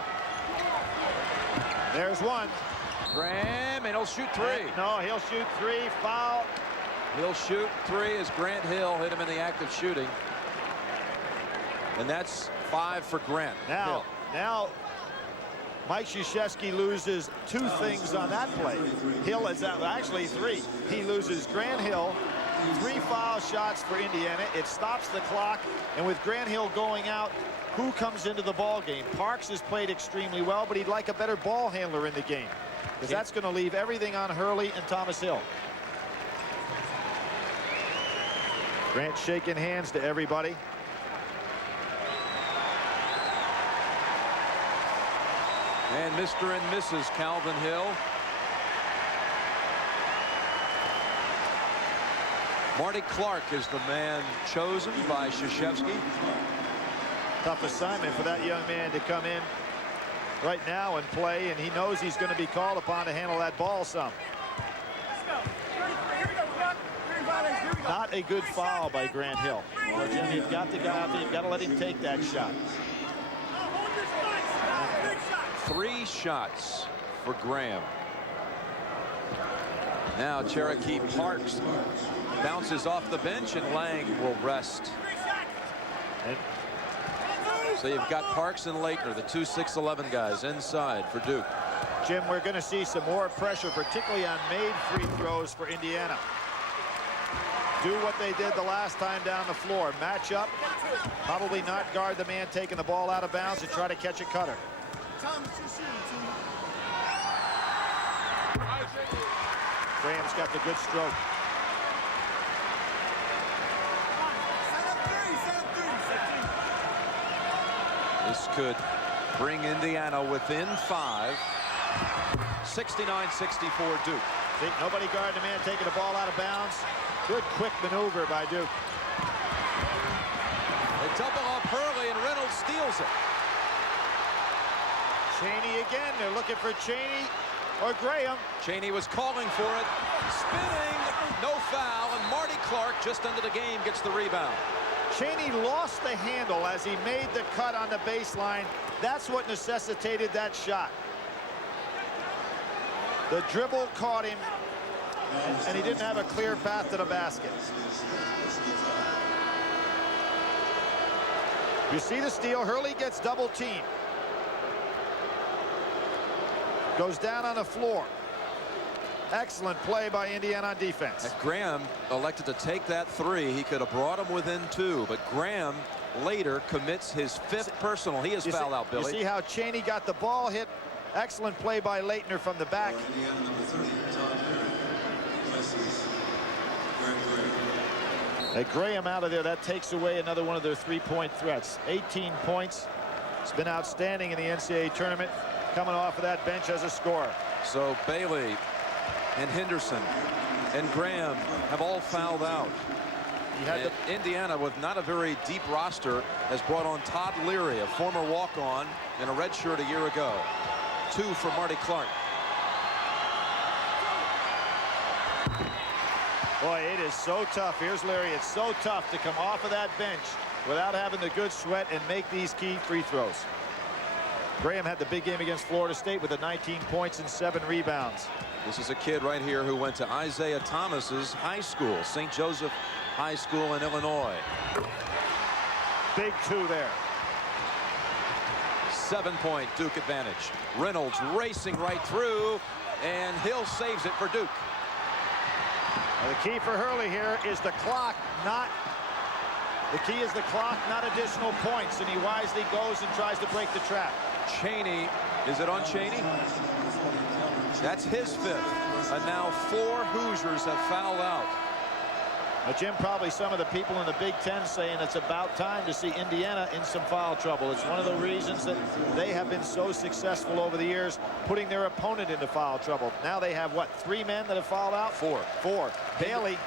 There's one. Graham, and he'll shoot 3. No, he'll shoot 3. Foul. He'll shoot 3 as Grant Hill hit him in the act of shooting. And that's 5 for Grant. Now, Mike Krzyzewski loses 2 things on that play. Hill is actually 3. He loses Grant Hill, 3 foul shots for Indiana. It stops the clock, and with Grant Hill going out, who comes into the ball game? Parks has played extremely well, but he'd like a better ball handler in the game, because that's going to leave everything on Hurley and Thomas Hill. Grant shaking hands to everybody. And Mr. and Mrs. Calvin Hill. Marty Clark is the man chosen by Krzyzewski. Tough assignment for that young man to come in right now and play, and he knows he's going to be called upon to handle that ball some. Not a good foul by Grant Hill. Jim, you've got the guy out there. You've got to let him take that shot. 3 shots for Graham. Now Cherokee Parks bounces off the bench, and Lang will rest. So you've got Parks and Leitner, the 2 6'11" guys inside for Duke. Jim, we're going to see some more pressure, particularly on made free throws for Indiana. Do what they did the last time down the floor. Match up, probably not guard the man taking the ball out of bounds and try to catch a cutter. Graham's got the good stroke. This could bring Indiana within 5. 69-64 Duke. See, nobody guarding the man taking the ball out of bounds. Good quick maneuver by Duke. They double up Hurley, and Reynolds steals it. Cheney again. They're looking for Cheney or Graham. Cheney was calling for it. Spinning, no foul, and Marty Clark, just under the game, gets the rebound. Cheney lost the handle as he made the cut on the baseline. That's what necessitated that shot. The dribble caught him, and he didn't have a clear path to the basket. You see the steal. Hurley gets double teamed. Goes down on the floor. Excellent play by Indiana on defense. And Graham elected to take that 3. He could have brought him within 2, but Graham later commits his 5th personal. He is fouled out, Billy. You see how Cheney got the ball hit. Excellent play by Leitner from the back. Graham out of there. That takes away another one of their 3-point threats. 18 points. It's been outstanding in the NCAA tournament, coming off of that bench as a scorer. So Bailey and Henderson and Graham have all fouled out. And Indiana, with not a very deep roster, has brought on Todd Leary, a former walk-on and a redshirt a year ago. 2 for Marty Clark. Boy, it is so tough. Here's Leary. It's so tough to come off of that bench without having the good sweat and make these key free throws. Graham had the big game against Florida State with the 19 points and 7 rebounds. This is a kid right here who went to Isaiah Thomas's high school, St. Joseph High School in Illinois. Big 2 there. 7-point Duke advantage. Reynolds racing right through, and Hill saves it for Duke. Well, the key for Hurley here is the clock, the key is the clock, not additional points, and he wisely goes and tries to break the trap. Cheney, is it on Cheney? That's his 5th, and now 4 Hoosiers have fouled out. Now, Jim, probably some of the people in the Big Ten saying it's about time to see Indiana in some foul trouble. It's one of the reasons that they have been so successful over the years, putting their opponent into foul trouble. Now they have, what, 3 men that have fouled out? 4. Bailey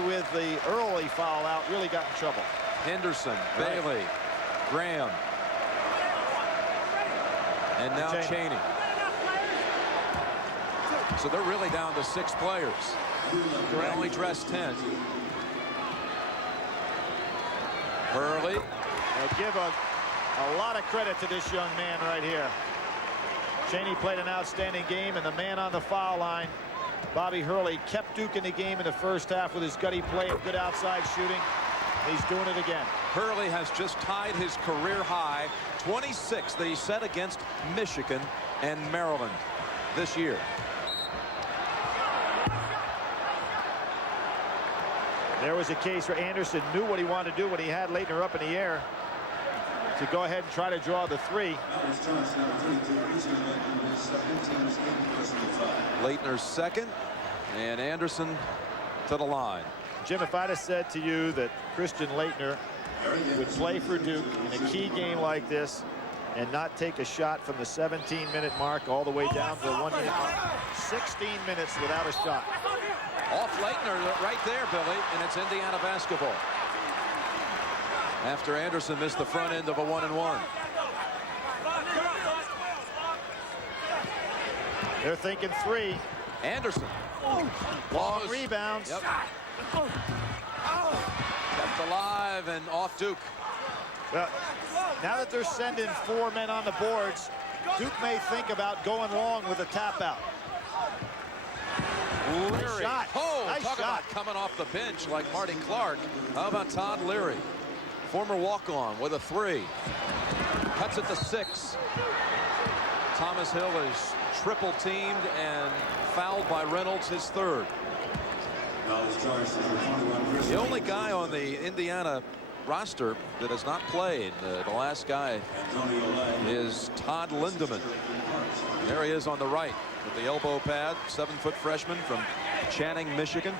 with the early foul out really got in trouble. Henderson, Bailey, Graham, and now Cheney. So they're really down to 6 players. They only dressed 10. Hurley. I'll give a lot of credit to this young man right here. Cheney played an outstanding game, and the man on the foul line, Bobby Hurley, kept Duke in the game in the first half with his gutty play and good outside shooting. He's doing it again. Hurley has just tied his career high 26 that he set against Michigan and Maryland this year. There was a case where Anderson knew what he wanted to do when he had Leitner up in the air to go ahead and try to draw the 3. Leitner's 2nd, and Anderson to the line. Jim, if I'd have said to you that Christian Leitner would play for Duke in a key game like this, and not take a shot from the 17-minute mark all the way down to the 1 minute mark. 16 minutes without a shot. Off Leitner right there, Billy, and it's Indiana basketball. After Anderson missed the front end of a 1-and-1. They're thinking 3. Anderson. Long rebounds. Yep. Kept alive and off Duke. Well, now that they're sending 4 men on the boards, Duke may think about going long with a tap out. Leary. Shot. Oh, nice talk shot. about coming off the bench like Marty Clark. How about Todd Leary? Former walk-on with a 3. Cuts it to 6. Thomas Hill is triple teamed and fouled by Reynolds, his 3rd. The only guy on the Indiana roster that has not played, the last guy, is Todd Lindemann. There he is on the right with the elbow pad, 7-foot freshman from Channing, Michigan.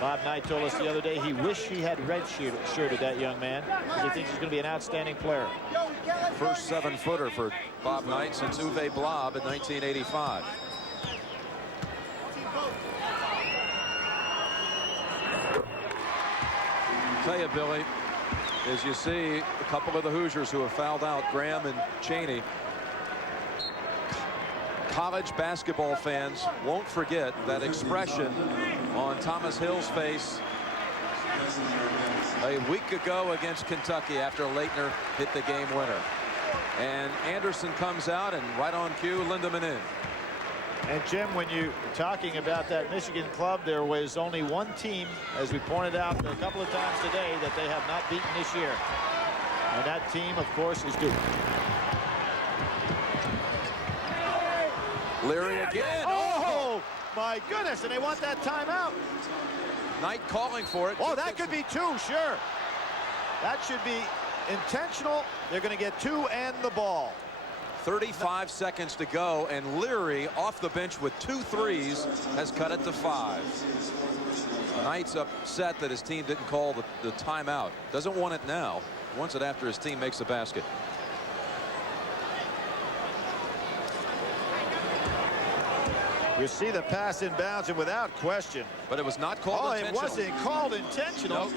Bob Knight told us the other day he wished he had red-shirted that young man because he thinks he's going to be an outstanding player. First 7-footer for Bob Knight since Uwe Blab in 1985. Tell you, Billy, as you see a couple of the Hoosiers who have fouled out, Graham and Chaney. College basketball fans won't forget that expression on Thomas Hill's face a week ago against Kentucky after Leitner hit the game winner. And Anderson comes out, and right on cue, Lindemann in. And Jim, when you're talking about that Michigan club, there was only one team, as we pointed out a couple of times today, that they have not beaten this year. And that team, of course, is Duke. Leary again. Oh, my goodness, and they want that timeout. Knight calling for it. Oh, that could be 2, sure. That should be intentional. They're going to get 2 and the ball. 35 seconds to go, and Leary off the bench with 2 threes has cut it to 5. Knight's upset that his team didn't call the timeout. Doesn't want it now. Wants it after his team makes a basket. You see the pass in bounds, and without question. But it was not called intentional. Oh, it wasn't called intentional. Nope.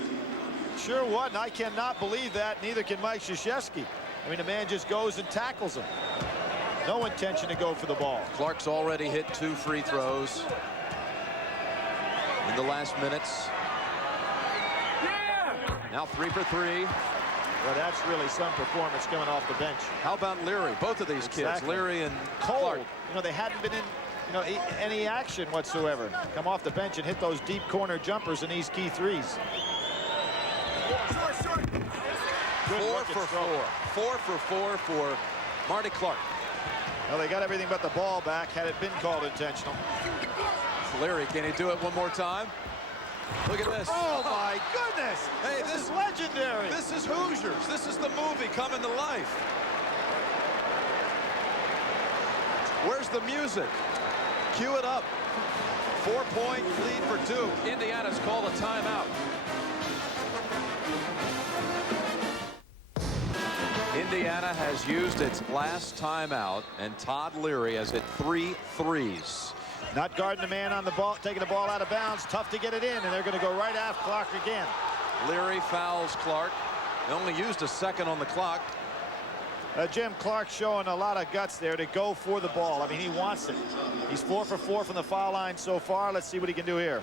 Sure wasn't. I cannot believe that. Neither can Mike Krzyzewski. I mean, the man just goes and tackles him. No intention to go for the ball. Clark's already hit 2 free throws in the last minutes. Now 3 for 3. Well, that's really some performance coming off the bench. How about Leary? Both of these kids, Leary and Clark. You know, they hadn't been in any action whatsoever. Come off the bench and hit those deep corner jumpers in these key threes. 4 for 4. 4 for 4 for Marty Clark. Well, they got everything but the ball back had it been called intentional. Leary, can he do it one more time? Look at this. Oh, my goodness. Hey, this is legendary. This is Hoosiers. This is the movie coming to life. Where's the music? Cue it up. 4-point lead for Duke. Indiana's called a timeout. Indiana has used its last timeout, and Todd Leary has hit 3 threes. Not guarding the man on the ball, taking the ball out of bounds. Tough to get it in, and they're going to go right after Clark again. Leary fouls Clark. They only used a second on the clock. Jim, Clark showing a lot of guts there to go for the ball. I mean, he wants it. He's 4 for 4 from the foul line so far. Let's see what he can do here.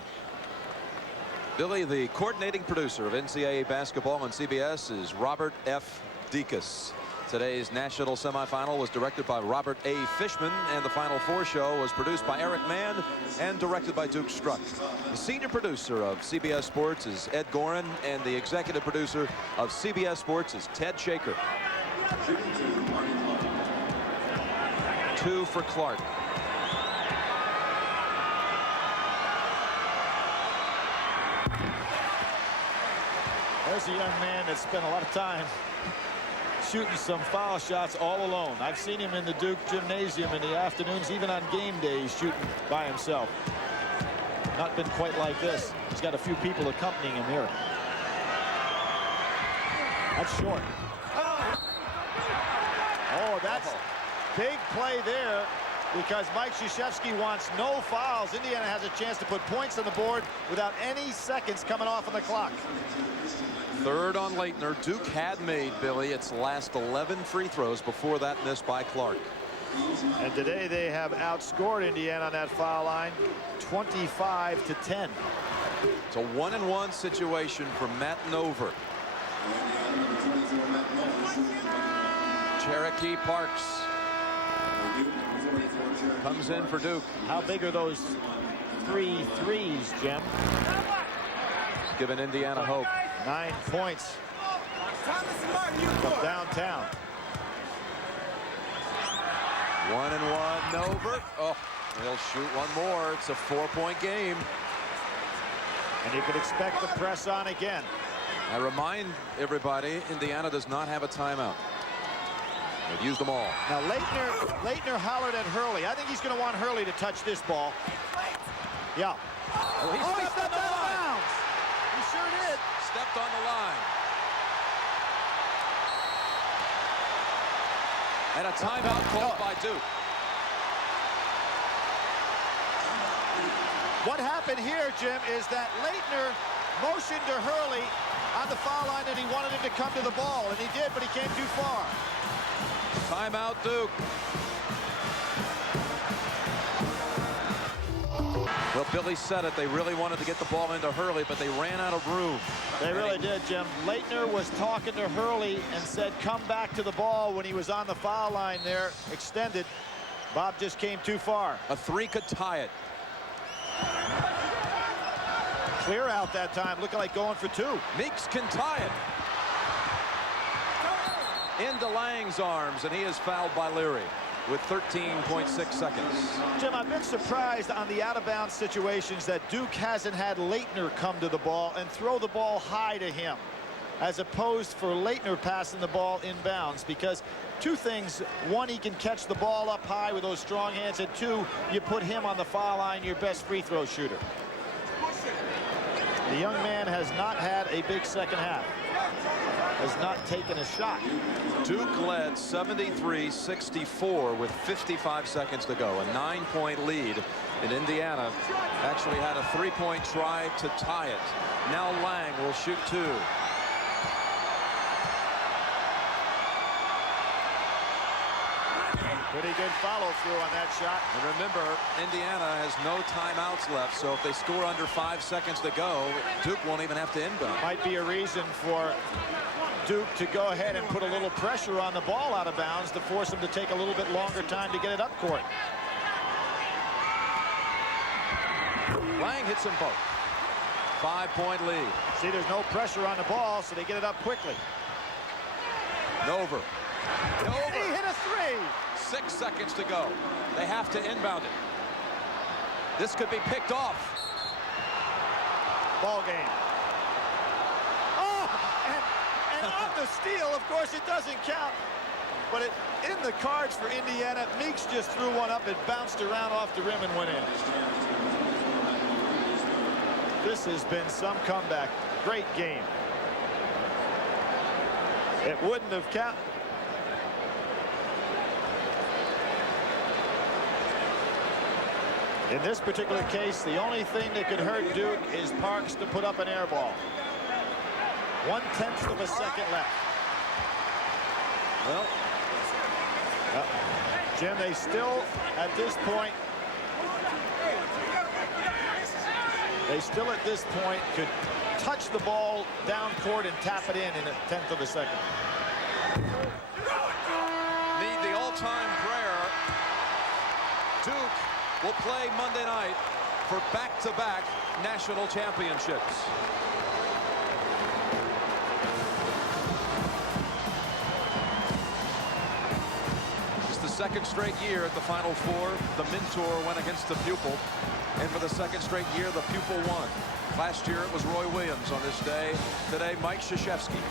Billy, the coordinating producer of NCAA basketball on CBS is Robert F. Dekas. Today's national semifinal was directed by Robert A. Fishman, and the Final Four show was produced by Eric Mann and directed by Duke Struck. The senior producer of CBS Sports is Ed Gorin, and the executive producer of CBS Sports is Ted Shaker. 2 for Clark. There's a young man that spent a lot of time shooting some foul shots all alone. I've seen him in the Duke gymnasium in the afternoons, even on game days, shooting by himself. Not been quite like this. He's got a few people accompanying him here. That's short. Oh, that's big play there because Mike Krzyzewski wants no fouls. Indiana has a chance to put points on the board without any seconds coming off on the clock. Third on Leitner. Duke had made, Billy, its last 11 free throws before that miss by Clark. And today they have outscored Indiana on that foul line 25-10. It's a 1-and-1 situation for Matt Nover. Cherokee Parks comes in for Duke. How big are those 3 threes, Jim? It's given Indiana hope. 9 points from downtown. 1-and-1, Nover. Oh, he'll shoot one more. It's a 4-point game. And you could expect the press on again. I remind everybody, Indiana does not have a timeout. They've used them all. Now Leitner hollered at Hurley. I think he's going to want Hurley to touch this ball. Yeah. Oh, he stepped on the line. He sure did. Stepped on the line. And a timeout called by Duke. What happened here, Jim, is that Leitner motioned to Hurley on the foul line that he wanted him to come to the ball, and he did, but he came too far. Timeout, Duke. Well, Billy said it. They really wanted to get the ball into Hurley, but they ran out of room. They really did, Jim. Leitner was talking to Hurley and said, come back to the ball when he was on the foul line there, extended. Bob just came too far. A 3 could tie it. Clear out that time, looking like going for 2. Meeks can tie it. Into Lang's arms, and he is fouled by Leary with 13.6 seconds. Jim, I've been surprised on the out-of-bounds situations that Duke hasn't had Leitner come to the ball and throw the ball high to him, as opposed for Leitner passing the ball inbounds, because 2 things. 1, he can catch the ball up high with those strong hands, and 2, you put him on the foul line, your best free throw shooter. The young man has not had a big second half. Has not taken a shot. Duke led 73-64 with 55 seconds to go. A 9-point lead. And Indiana actually had a 3-point try to tie it. Now Lang will shoot 2. Pretty good follow through on that shot. And remember, Indiana has no timeouts left, so if they score under 5 seconds to go, Duke won't even have to inbound. Might be a reason for Duke to go ahead and put a little pressure on the ball out of bounds to force them to take a little bit longer time to get it up court. Lang hits them both. 5-point lead. See, there's no pressure on the ball, so they get it up quickly. Nover. He hit a 3. 6 seconds to go. They have to inbound it. This could be picked off. Ball game. Oh, and on the steal, of course, it doesn't count. But in the cards for Indiana, Meeks just threw one up. It bounced around off the rim and went in. This has been some comeback. Great game. It wouldn't have counted. In this particular case, the only thing that could hurt Duke is Parks to put up an air ball. 1/10 of a second left. Well, Jim, they still, at this point, could touch the ball down court and tap it in a 1/10 of a second. Need the all-time prayer. Duke will play Monday night for back-to-back national championships. It's the second straight year at the Final Four. The mentor went against the pupil, and for the second straight year, the pupil won. Last year, it was Roy Williams on this day. Today, Mike Krzyzewski.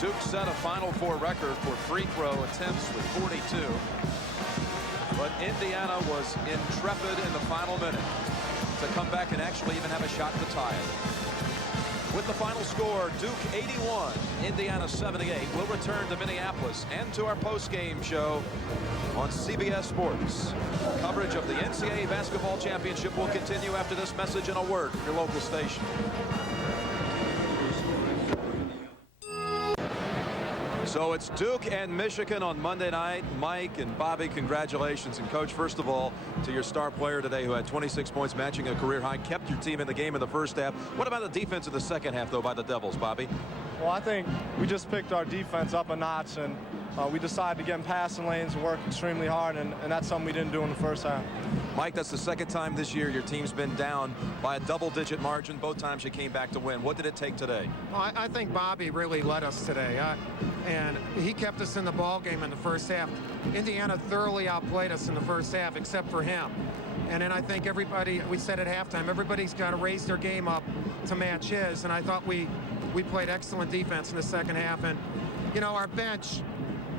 Duke set a Final Four record for free throw attempts with 42. But Indiana was intrepid in the final minute to come back and actually even have a shot to tie it. With the final score, Duke 81, Indiana 78. We'll return to Minneapolis and to our post-game show on CBS Sports. Coverage of the NCAA Basketball Championship will continue after this message and a word from your local station. So it's Duke and Michigan on Monday night. Mike and Bobby, congratulations. And Coach, first of all, to your star player today who had 26 points, matching a career high, kept your team in the game in the first half. What about the defense in the second half, though, by the Devils, Bobby? Well, I think we just picked our defense up a notch, and we decided to get in passing lanes and work extremely hard, and that's something we didn't do in the first half. Mike, that's the second time this year your team's been down by a double-digit margin. Both times you came back to win. What did it take today? Well, I think Bobby really led us today, and he kept us in the ball game in the first half. Indiana thoroughly outplayed us in the first half, except for him. And then I think everybody, we said at halftime, everybody's got to raise their game up to match his, and I thought we played excellent defense in the second half. And, you know, our bench,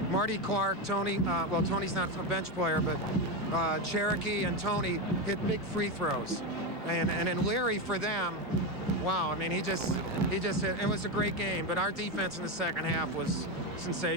Marty Clark, Tony, well, Tony's not a bench player, but Cherokee and Tony hit big free throws. And then Leary for them, wow, I mean, he just hit, it was a great game, but our defense in the second half was sensational.